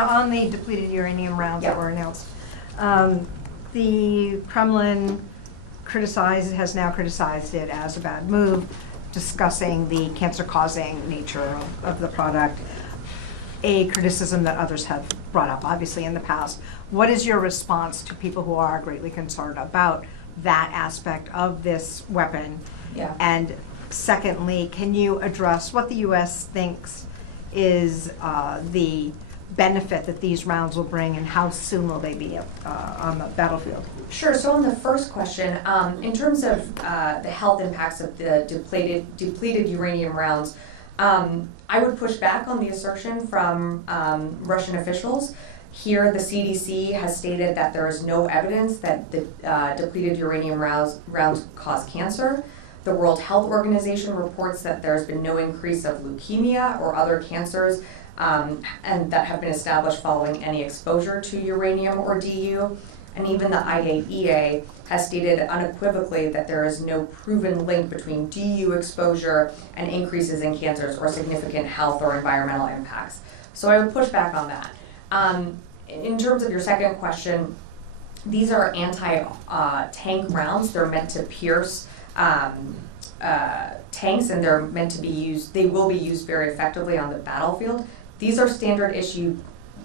On the depleted uranium rounds that were announced, the Kremlin has now criticized it as a bad move, discussing the cancer-causing nature of the product, a criticism that others have brought up, obviously, in the past. What is your response to people who are greatly concerned about that aspect of this weapon? Yeah. And secondly, can you address what the U.S. thinks is the benefit that these rounds will bring, and how soon will they be on the battlefield? Sure. So on the first question, in terms of the health impacts of the depleted uranium rounds, I would push back on the assertion from Russian officials. Here, the CDC has stated that there is no evidence that the depleted uranium rounds cause cancer. The World Health Organization reports that there's been no increase of leukemia or other cancers and that have been established following any exposure to uranium or DU. And even the IAEA has stated unequivocally that there is no proven link between DU exposure and increases in cancers or significant health or environmental impacts. So I would push back on that. In terms of your second question, these are anti-tank rounds. They're meant to pierce tanks, and they're meant to be used, they will be used very effectively on the battlefield. These are standard issue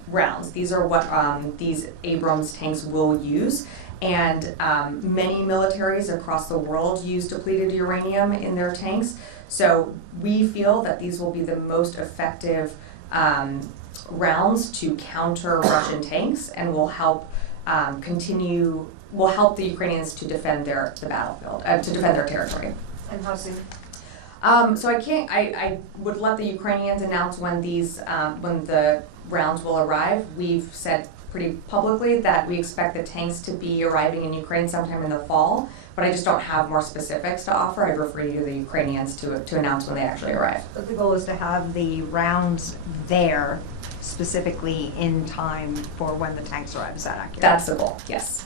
rounds. These are what these Abrams tanks will use, and many militaries across the world use depleted uranium in their tanks. So we feel that these will be the most effective rounds to counter Russian tanks, and will help will help the Ukrainians to defend the battlefield, to defend their territory. And how soon? So I would let the Ukrainians announce when when the rounds will arrive. We've said pretty publicly that we expect the tanks to be arriving in Ukraine sometime in the fall, but I just don't have more specifics to offer. I'd refer you to the Ukrainians to announce when they actually arrive. But the goal is to have the rounds there specifically in time for when the tanks arrive. Is that accurate? That's the goal, yes.